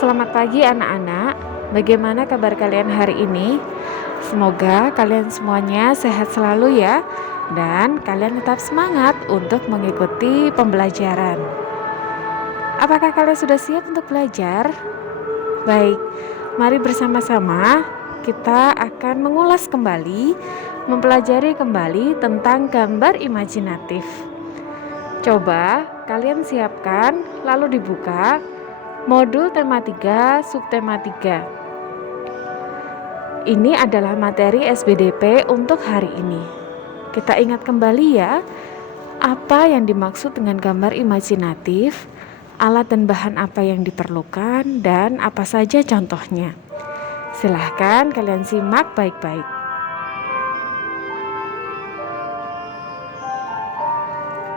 Selamat pagi anak-anak. Bagaimana kabar kalian hari ini? Semoga kalian semuanya sehat selalu ya, dan kalian tetap semangat untuk mengikuti pembelajaran. Apakah kalian sudah siap untuk belajar? Baik, mari bersama-sama kita akan mengulas kembali, mempelajari kembali tentang gambar imajinatif. Coba kalian siapkan, lalu dibuka modul tema 3, subtema 3. Ini adalah materi SBDP untuk hari ini. Kita ingat kembali ya, apa yang dimaksud dengan gambar imajinatif, alat dan bahan apa yang diperlukan, dan apa saja contohnya. Silahkan kalian simak baik-baik.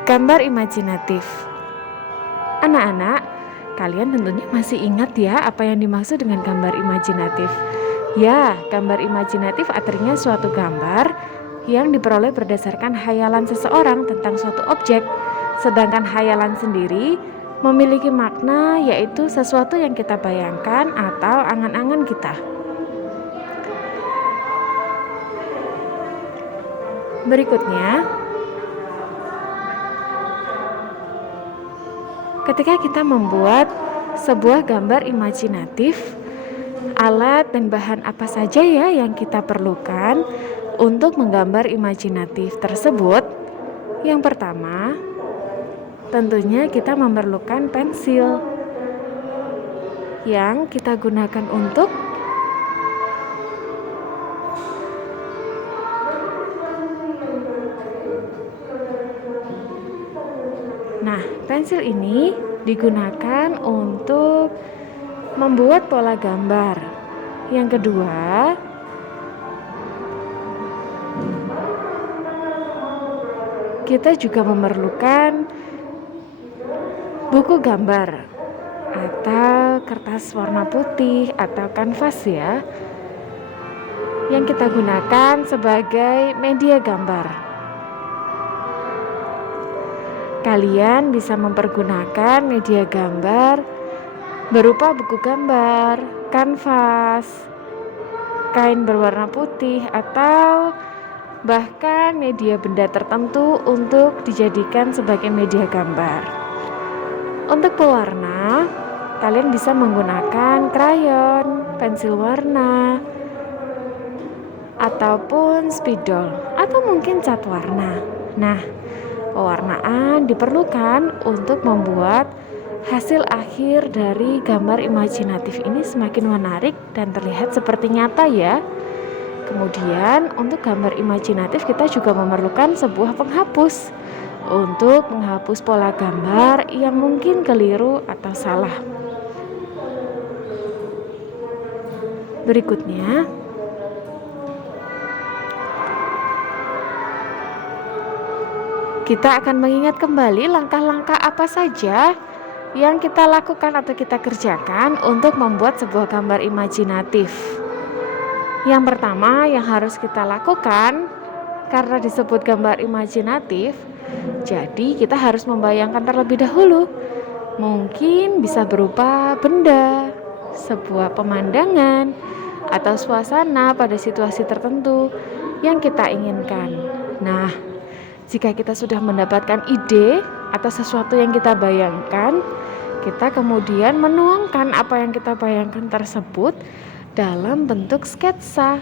Gambar imajinatif. Anak-anak, kalian tentunya masih ingat ya apa yang dimaksud dengan gambar imajinatif. Ya, gambar imajinatif artinya suatu gambar yang diperoleh berdasarkan hayalan seseorang tentang suatu objek. Sedangkan hayalan sendiri memiliki makna, yaitu sesuatu yang kita bayangkan atau angan-angan kita. Berikutnya, ketika kita membuat sebuah gambar imajinatif, alat dan bahan apa saja ya yang kita perlukan untuk menggambar imajinatif tersebut? Yang pertama, tentunya kita memerlukan pensil yang kita gunakan untuk pensil ini digunakan untuk membuat pola gambar. Yang kedua, kita juga memerlukan buku gambar atau kertas warna putih atau kanvas ya, yang kita gunakan sebagai media gambar. Kalian bisa mempergunakan media gambar berupa buku gambar, kanvas, kain berwarna putih, atau bahkan media benda tertentu untuk dijadikan sebagai media gambar. Untuk pewarna, kalian bisa menggunakan krayon, pensil warna, ataupun spidol, atau mungkin cat warna. Pewarnaan diperlukan untuk membuat hasil akhir dari gambar imajinatif ini semakin menarik dan terlihat seperti nyata ya. Kemudian untuk gambar imajinatif kita juga memerlukan sebuah penghapus untuk menghapus pola gambar yang mungkin keliru atau salah. Berikutnya, kita akan mengingat kembali langkah-langkah apa saja yang kita lakukan atau kita kerjakan untuk membuat sebuah gambar imajinatif. Yang pertama yang harus kita lakukan, karena disebut gambar imajinatif, jadi kita harus membayangkan terlebih dahulu. Mungkin bisa berupa benda, sebuah pemandangan, atau suasana pada situasi tertentu yang kita inginkan. Jika kita sudah mendapatkan ide atau sesuatu yang kita bayangkan, kita kemudian menuangkan apa yang kita bayangkan tersebut dalam bentuk sketsa.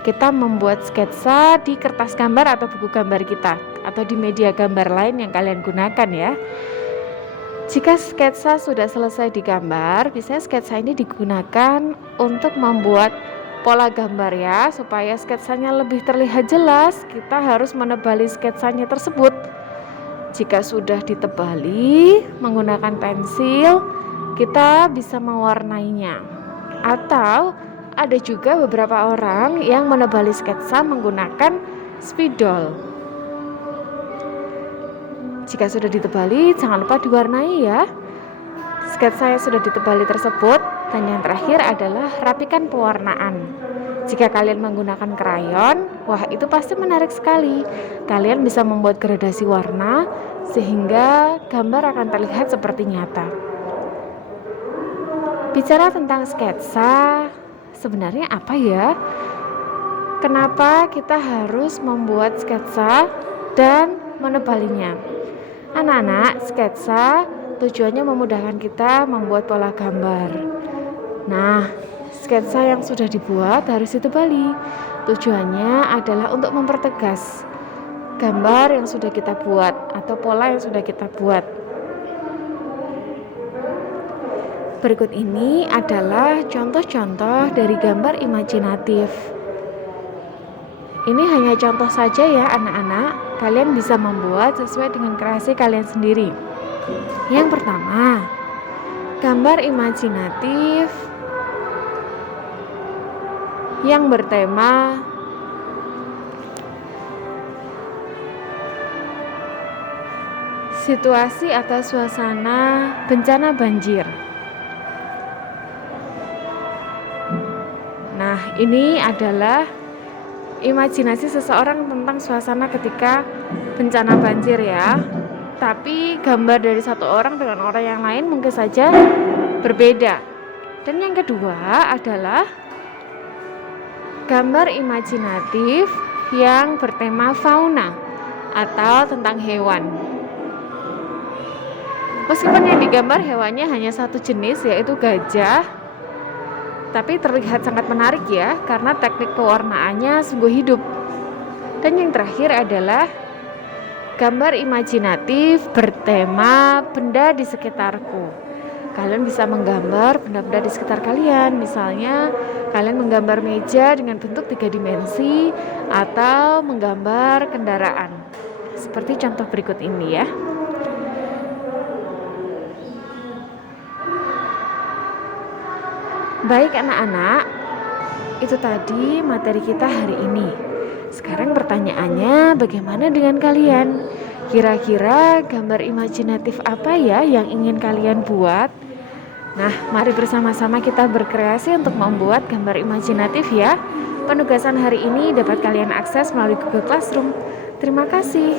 Kita membuat sketsa di kertas gambar atau buku gambar kita, atau di media gambar lain yang kalian gunakan ya. Jika sketsa sudah selesai digambar, biasanya sketsa ini digunakan untuk membuat pola gambar ya, supaya sketsanya lebih terlihat jelas. Kita harus menebali sketsanya tersebut. Jika sudah ditebali menggunakan pensil, kita bisa mewarnainya. Atau ada juga beberapa orang yang menebali sketsa menggunakan spidol. Jika sudah ditebali, jangan lupa diwarnai ya. Sketsa yang sudah ditebali tersebut. Dan yang terakhir adalah rapikan pewarnaan. Jika kalian menggunakan krayon, wah itu pasti menarik sekali. Kalian bisa membuat gradasi warna sehingga gambar akan terlihat seperti nyata. Bicara tentang sketsa, sebenarnya apa ya? Kenapa kita harus membuat sketsa dan menebalinya? Anak-anak, sketsa tujuannya memudahkan kita membuat pola gambar. Nah, sketsa yang sudah dibuat harus ditebali. Tujuannya adalah untuk mempertegas gambar yang sudah kita buat atau pola yang sudah kita buat. Berikut ini adalah contoh-contoh dari gambar imajinatif. Ini hanya contoh saja ya anak-anak, kalian bisa membuat sesuai dengan kreasi kalian sendiri. Yang pertama, gambar imajinatif yang bertema situasi atau suasana bencana banjir. Nah, ini adalah imajinasi seseorang tentang suasana ketika bencana banjir ya. Tapi gambar dari satu orang dengan orang yang lain mungkin saja berbeda. Dan yang kedua adalah gambar imajinatif yang bertema fauna atau tentang hewan. Meskipun yang digambar hewannya hanya satu jenis, yaitu gajah, tapi terlihat sangat menarik ya, karena teknik pewarnaannya sungguh hidup. Dan yang terakhir adalah gambar imajinatif bertema benda di sekitarku. Kalian bisa menggambar benda-benda di sekitar kalian. Misalnya kalian menggambar meja dengan bentuk 3 dimensi atau menggambar kendaraan. Seperti contoh berikut ini ya. Baik anak-anak, itu tadi materi kita hari ini. Sekarang pertanyaannya, bagaimana dengan kalian? Kira-kira gambar imajinatif apa ya yang ingin kalian buat? Nah, mari bersama-sama kita berkreasi untuk membuat gambar imajinatif ya. Penugasan hari ini dapat kalian akses melalui Google Classroom. Terima kasih.